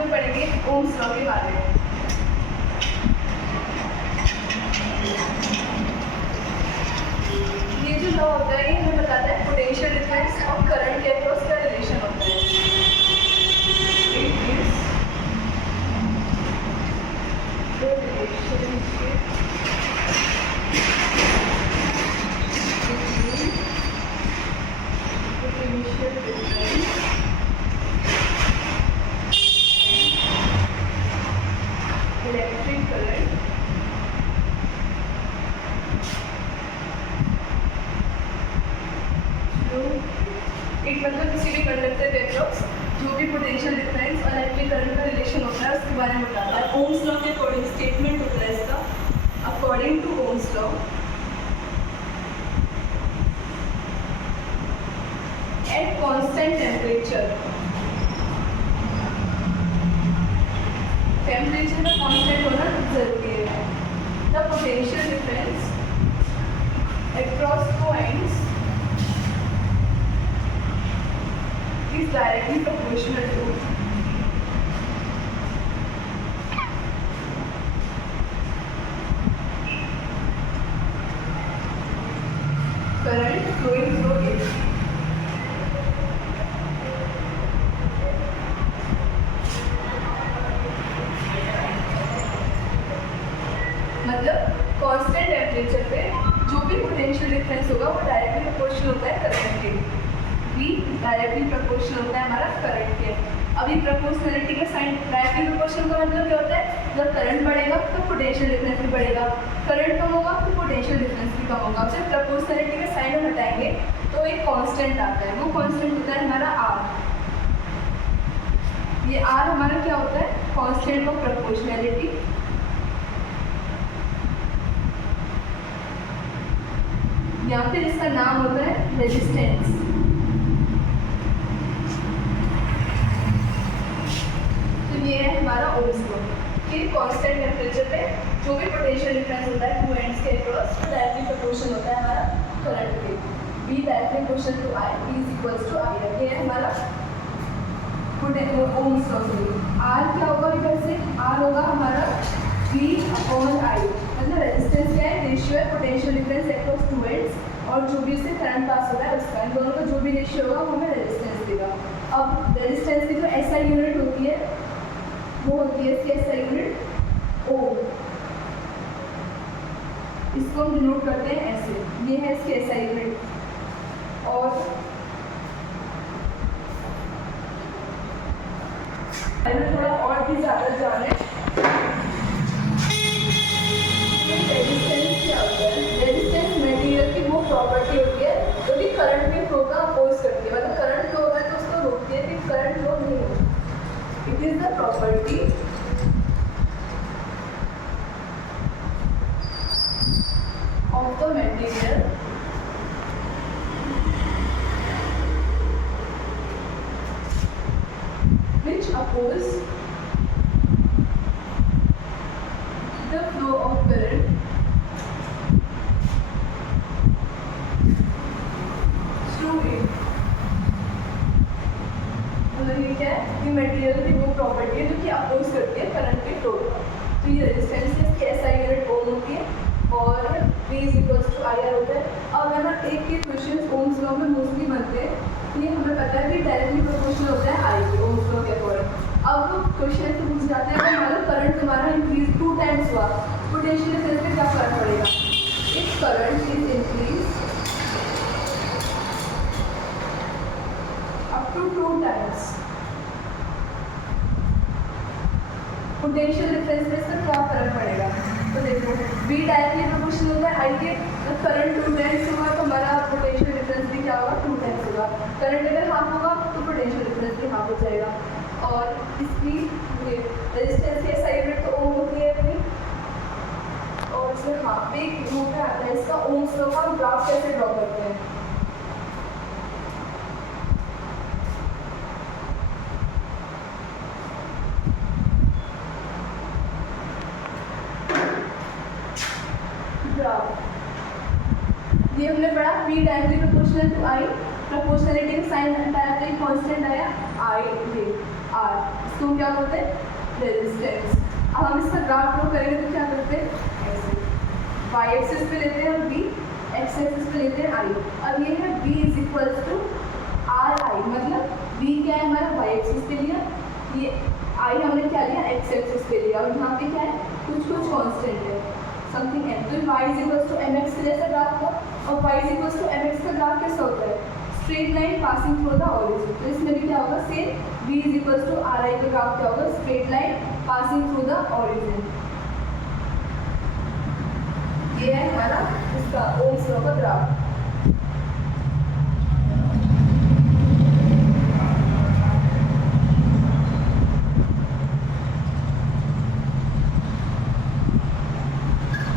हम पढ़ेंगे ohms law के बारे में। ये जो लॉ होता है ये हमें बताता है पोटेंशियल डिफरेंस और करंट के अक्रॉस का रिलेशन होता है। इलेक्ट्रिक करंट एक मतलब किसी भी कंडक्टर के अक्रॉस जो भी पोटेंशियल डिफरेंस और इलेक्ट्रिक करंट का रिलेशन होता है उसके बारे में बताता है। ओम्स लॉ के अकॉर्डिंग स्टेटमेंट होता है इसका, according to Ohm's law at constant temperature का कांस्टेंट होना जरूरी है। The potential difference across points is directly proportional to current flowing through it. मतलब कांस्टेंट टेम्परेचर पे जो भी पोटेंशियल डिफरेंस होगा वो डायरेक्टली प्रोपोर्शनल होता है करंट के। V डायरेक्टली प्रोपोर्शनल होता है हमारा करंट के। अभी प्रोपोर्शनलिटी का साइन डायरेक्टली प्रोपोर्शनल का मतलब क्या होता है, जब करंट बढ़ेगा तो पोटेंशियल डिफरेंस भी बढ़ेगा, करंट कम होगा तो पोटेंशियल डिफरेंस भी कम होगा। जब प्रोपोर्शनलिटी का साइन हम हटाएंगे तो एक कांस्टेंट आता है, वो कांस्टेंट होता है हमारा R। ये R हमारा क्या होता है, कांस्टेंट ऑफ प्रोपोर्शनलिटी। या फिर इसका नाम होता है रेजिस्टेंस। तो ये है हमारा ओम्स लॉ कि कांस्टेंट टेम्परेचर पे जो भी पोटेंशियल डिफरेंस होता है टू एंड्स के अक्रॉस तो डायरेक्टली प्रोपोर्शनल होता है हमारा करंट के। V directly proportional to I, V is equals to I। ये है हमारा ओम्स लॉ। R क्या होगा इधर से, R होगा हमारा V अपॉन I। मतलब रेजिस्टेंस क्या है, रेशियो है potential difference across two ends और जो भी इससे करंट पास होता है उसका, इन दोनों का जो भी रेशियो होगा वो हमें रेजिस्टेंस देगा। अब रेजिस्टेंस की जो SI यूनिट होती है वो होती है इसकी SI यूनिट ओम। इसको हम डिनोट करते हैं ऐसे, ये है इसकी SI यूनिट। और थोड़ा और भी ज़्यादा जाने रेजिस्टेंस क्या होता है, रेजिस्टेंस मटेरियल की वो प्रॉपर्टी होती है जो कि करंट के फ्लो का अपोज करती है। मतलब करंट फ्लो होगा तो उसको रोकती है, फिर करंट फ्लो नहीं होती। It is the property of the material which oppose the flow of current through it। मतलब ये क्या है, ये मटेरियल की वो प्रॉपर्टी है जो कि अपोज करती है करंट के फ्लो का। तो ये रेजिस्टेंस है, इसकी SI यूनिट ओम होती है और V is equals to IR होता है। अब है ना एक के क्वेश्चन ओम्स लॉ में मोस्टली बनते हैं, ये हमें पता है कि डायरेक्टली प्रोपोर्शनल होता है I के ओम्स लॉ के अकॉर्डिंग। अब क्वेश्चन से पूछ जाते हैं हमारा करंट तुम्हारा इंक्रीज 2 टाइम्स हुआ, पोटेंशियल डिफरेंस पे क्या फर्क पड़ेगा। If current is increase up to 2 times, potential difference में इसका क्या फर्क पड़ेगा। तो देखो V डायरेक्टली प्रोपोर्शनल होता है I के, करंट 2 टाइम्स हुआ तो हमारा पोटेंशियल डिफरेंस भी क्या होगा, 2 टाइम्स होगा। करंट अगर हाफ होगा तो पोटेंशियल डिफरेंस भी हाफ हो जाएगा। और इसकी रेजिस्टेंस की SI यूनिट तो ओम होती है अपनी, और इसमें हाफ भी रूप में आता है। इसका ओम्स लॉ का ग्राफ कैसे ड्रॉ करते हैं, ये हमने पढ़ा V directly proportional to I, proportionality का साइन हटाया तो एक कांस्टेंट आया I, ये R। इसको क्या बोलते हैं रेजिस्टेंस। अब हम इसका ग्राफ ड्रॉ करेंगे तो क्या करते हैं ऐसे, वाई एक्सिस पे लेते हैं बी, एक्स एक्सिस पे लेते हैं आई। अब ये है B is equal to R I, मतलब बी क्या है हमारा वाई एक्सिस पे लिया, ये आई हमने क्या लिया एक्स एक्सिस पे लिया, और यहाँ पे क्या है कुछ कांस्टेंट है समथिंग एम, तो y is equal to M X जैसा ग्राफ हुआ। और y is equal to M X का ग्राफ कैसा होता है straight line passing through the origin, तो इसमें भी क्या होगा same v is equal to R I का ग्राफ क्या होगा straight line passing through the origin. ये है हमारा इसका ओम्स लॉ का ग्राफ।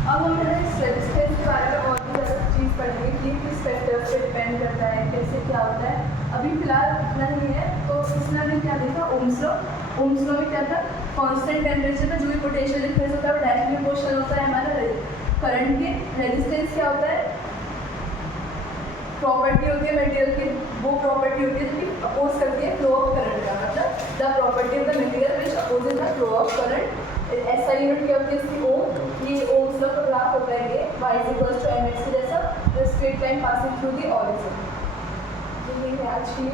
अब हम रेजिस्टेंस के बारे में और भी ज़्यादा चीज़ पढ़ेंगे कि किस फैक्टर्स पे डिपेंड करता है, कैसे क्या होता है। अभी फिलहाल इतना ही है, तो इसमें हमने क्या देखा ओम्स लॉ। ओम्स लॉ में क्या था कांस्टेंट टेम्परेचर पे जो भी पोटेंशियल डिफरेंस होता है वो डायरेक्टली प्रोपोर्शनल होता है हमारा करंट के। रेजिस्टेंस क्या होता है प्रॉपर्टी होती है मटेरियल की, वो प्रॉपर्टी होती है जो कि अपोज करती है फ्लो ऑफ करंट का, मतलब the property of the material which opposes the flow of current. ऐसा यूनिट क्या होती है इसकी ओम, ये ओम्स लॉ का ग्राफ होता है ये y is equal to mx के जैसा, straight line passing through the origin. ये है आज की